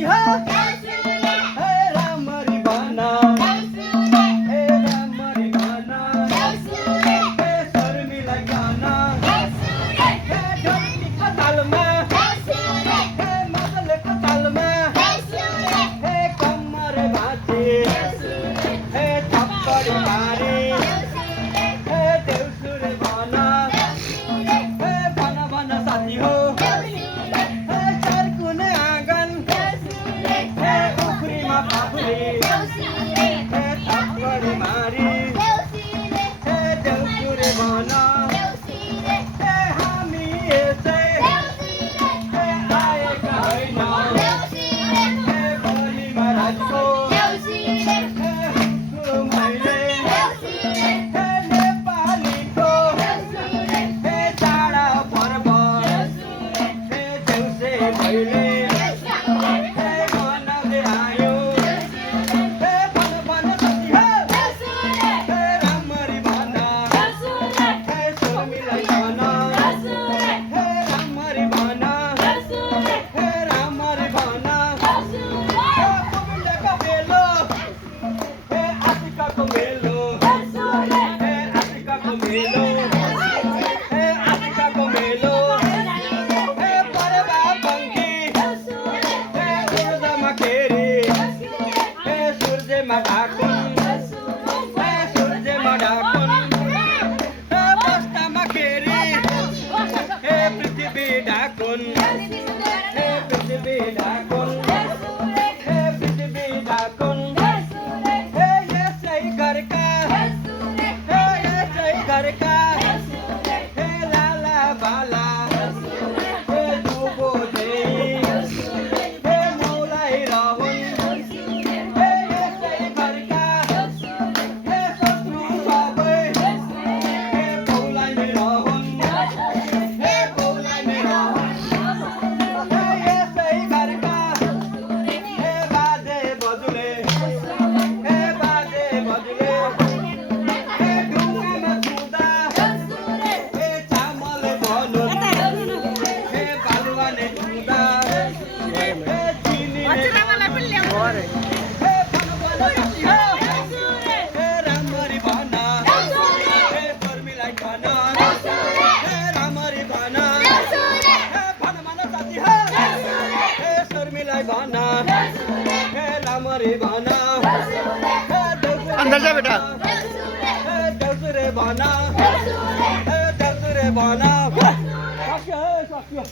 साथी हो हे रामरी भन हे रामरी भन हे शर्मिलाई भन हे ढोलकीको तालमा हे मदलको तालमा हे कम्मर भाँचे हे थप्पडी मारे हे देउसुरे भन हे भन भन साथी हो हे चारकुने आँगन हे उखरीमा पाखुरी हे थप्पडी मारी हे देउसुरे भन हे हामी यसै हे आएका होइन हे बलिमा राजको हे हुन्छु मैले हे नेपालीको हे चाडा पर्व हे देउसे भैले हे मनाउँदै आयो हे भन भन साथी हो हे रामरी भन हे शर्मिलाई भन हे रामरी भन हे रामरी भन हे गोविन्दको बेलो हे आशिकाको बेलो हे आशिकाको बेलो हे आशिकाको बेलो हे परेवा पङ्की हे उर्दमा खेरी हे सूर्यमा ढाकुन हे सूर्यमा ढाकुन हे बस्तामा खेरी हे पृथ्वी ढाकुन हे पृथ्वी ढाकुन हे पृथ्वी ढाकुन हे यसै घरका हे यसै घरका हे लाला बाला हे दुबो देई हे मौलाई रहन हे यसै घरका हे शत्रु सबै हे पौलाई रहन हे पौलाई रहन हे यसै घरका हे बाजे बजुले हे बाजे बजुले हे ढुङ्गामा छुँदा हे चामल भनो हे बालुवाले छुँदा हे चिनीले हे भन भन साथी हो हे रामरी भन हे शर्मिलाई भन हे रामरी भन हे भन भन साथी हो हे शर्मिलाई भन हे रामरी भन हे अंदर जा बेटा। देउसुरे भन हे देउसुरे भन सक्यो हे सक्यो